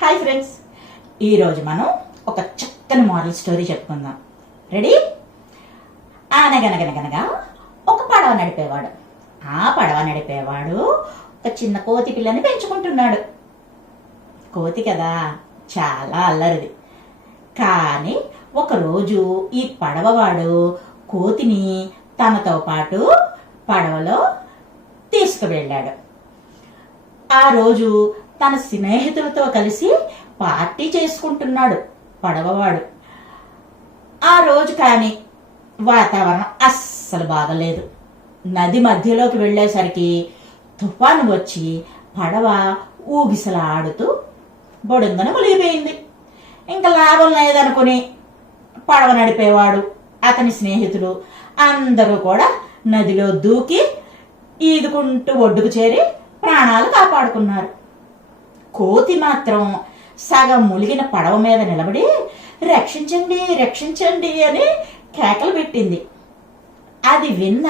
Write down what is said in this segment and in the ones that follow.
Hi friends, ఈరోజు మనం ఒక చక్కని మోరల్ స్టోరీ చెప్పుకుందాం. రెడీ? అనగనగనగనగా ఒక పడవ నడిపేవాడు. ఆ పడవ నడిపేవాడు ఒక చిన్న కోతి పిల్లని పెంచుకుంటున్నాడు. కోతి కదా, చాలా అల్లరిది. కానీ ఒకరోజు ఈ పడవవాడు కోతిని తనతో పాటు పడవలో తీసుకువెళ్ళాడు. ఆ రోజు తన స్నేహితులతో కలిసి పార్టీ చేసుకుంటున్నాడు పడవవాడు. ఆ రోజు కానీ వాతావరణం అస్సలు బాగలేదు. నది మధ్యలోకి వెళ్ళేసరికి తుఫాను వచ్చి పడవ ఊగిసలాడుతూ బొడుంగన మునిగిపోయింది. ఇంకా లాభం లేదనుకుని పడవ నడిపేవాడు, అతని స్నేహితులు అందరూ కూడా నదిలో దూకి ఈదుకుంటూ ఒడ్డుకు చేరి ప్రాణాలు కాపాడుకున్నారు. కోతి మాత్రం సగం ములిగిన పడవ మీద నిలబడి రక్షించండి రక్షించండి అని కేకలు పెట్టింది. అది విన్న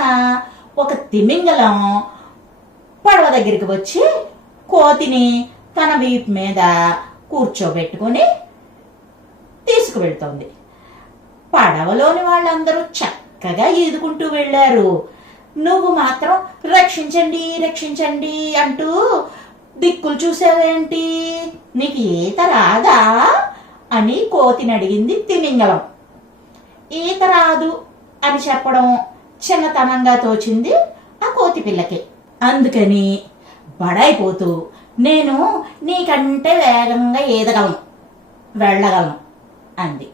ఒక తిమింగలం పడవ దగ్గరికి వచ్చి కోతిని తన వీపు మీద కూర్చోబెట్టుకుని తీసుకువెళ్తోంది. పడవలోని వాళ్ళందరూ చక్కగా ఈదుకుంటూ వెళ్ళారు. నువ్వు మాత్రం రక్షించండి రక్షించండి అంటూ దిక్కులు చూసావేంటి? నీకు ఈత రాదా అని కోతిని అడిగింది తిమింగలం. ఈత రాదు అని చెప్పడం చిన్నతనంగా తోచింది ఆ కోతి పిల్లకి. అందుకని బడైపోతూ నేను నీకంటే వేగంగా ఈదగలను, వెళ్ళగలను అంది.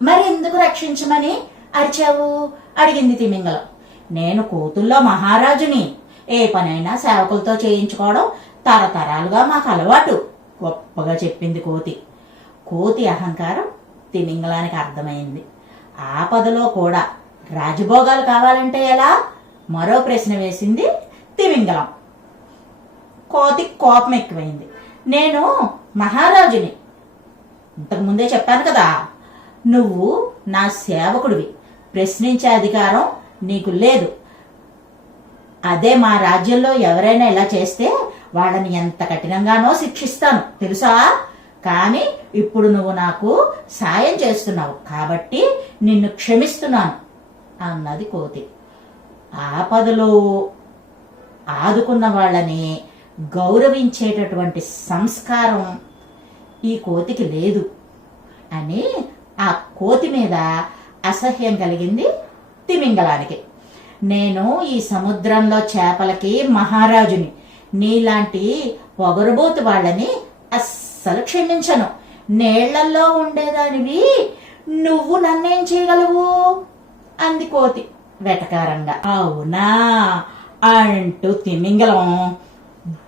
మరి ఎందుకు రక్షించమని అరిచావు అడిగింది తిమింగలం. నేను కోతుల్లో మహారాజుని, ఏ పనైనా సేవకులతో చేయించుకోవడం తరతరాలుగా మాకు అలవాటు గొప్పగా చెప్పింది కోతి. కోతి అహంకారం తిమింగలానికి అర్థమైంది. ఆపదలో కూడా రాజభోగాలు కావాలంటే ఎలా? మరో ప్రశ్న వేసింది తిమింగలం. కోతి కోపం ఎక్కువైంది. నేను మహారాజుని, ఇంతకుముందే చెప్పాను కదా. నువ్వు నా సేవకుడివి, ప్రశ్నించే అధికారం నీకు లేదు. అదే మా రాజ్యంలో ఎవరైనా ఇలా చేస్తే వాళ్ళని ఎంత కఠినంగానో శిక్షిస్తాను తెలుసా. కానీ ఇప్పుడు నువ్వు నాకు సాయం చేస్తున్నావు కాబట్టి నిన్ను క్షమిస్తున్నాను అన్నది కోతి. ఆపదలో ఆదుకున్న వాళ్ళని గౌరవించేటటువంటి సంస్కారం ఈ కోతికి లేదు అని ఆ కోతి మీద అసహ్యం కలిగింది తిమింగలానికి. నేను ఈ సముద్రంలో చేపలకి మహారాజుని, నీలాంటి పొగరుబోతు వాళ్ళని అస్సలు క్షమించను. నీళ్లల్లో ఉండేదానివి నువ్వు నన్నేం చేయగలవు అంది కోతి వెటకారంగా. అవునా అంటూ తిమింగలం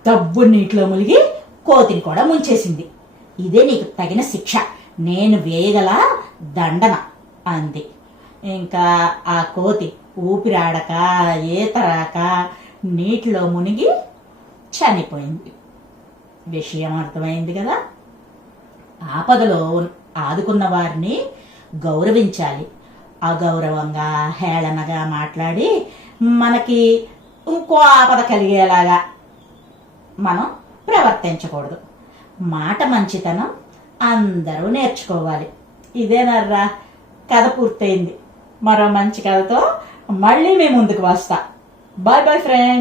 దబ్బు నీటిలో మునిగి కోతిని కూడా ముంచేసింది. ఇదే నీకు తగిన శిక్ష, నేను వేయగల దండన అంది. ఇంకా ఆ కోతి ఊపిరాడక ఈతరాక నీటిలో మునిగి చనిపోయింది. విషయం అర్థమైంది కదా. ఆపదలో ఆదుకున్న వారిని గౌరవించాలి. అగౌరవంగా హేళనగా మాట్లాడి మనకి ఇంకో ఆపద కలిగేలాగా మనం ప్రవర్తించకూడదు. మాట మంచితనం అందరూ నేర్చుకోవాలి. ఇదేనర్రా, కథ పూర్తయింది. మరో మంచి కథతో మళ్ళీ మీ ముందుకు వస్తా. Bye bye friends.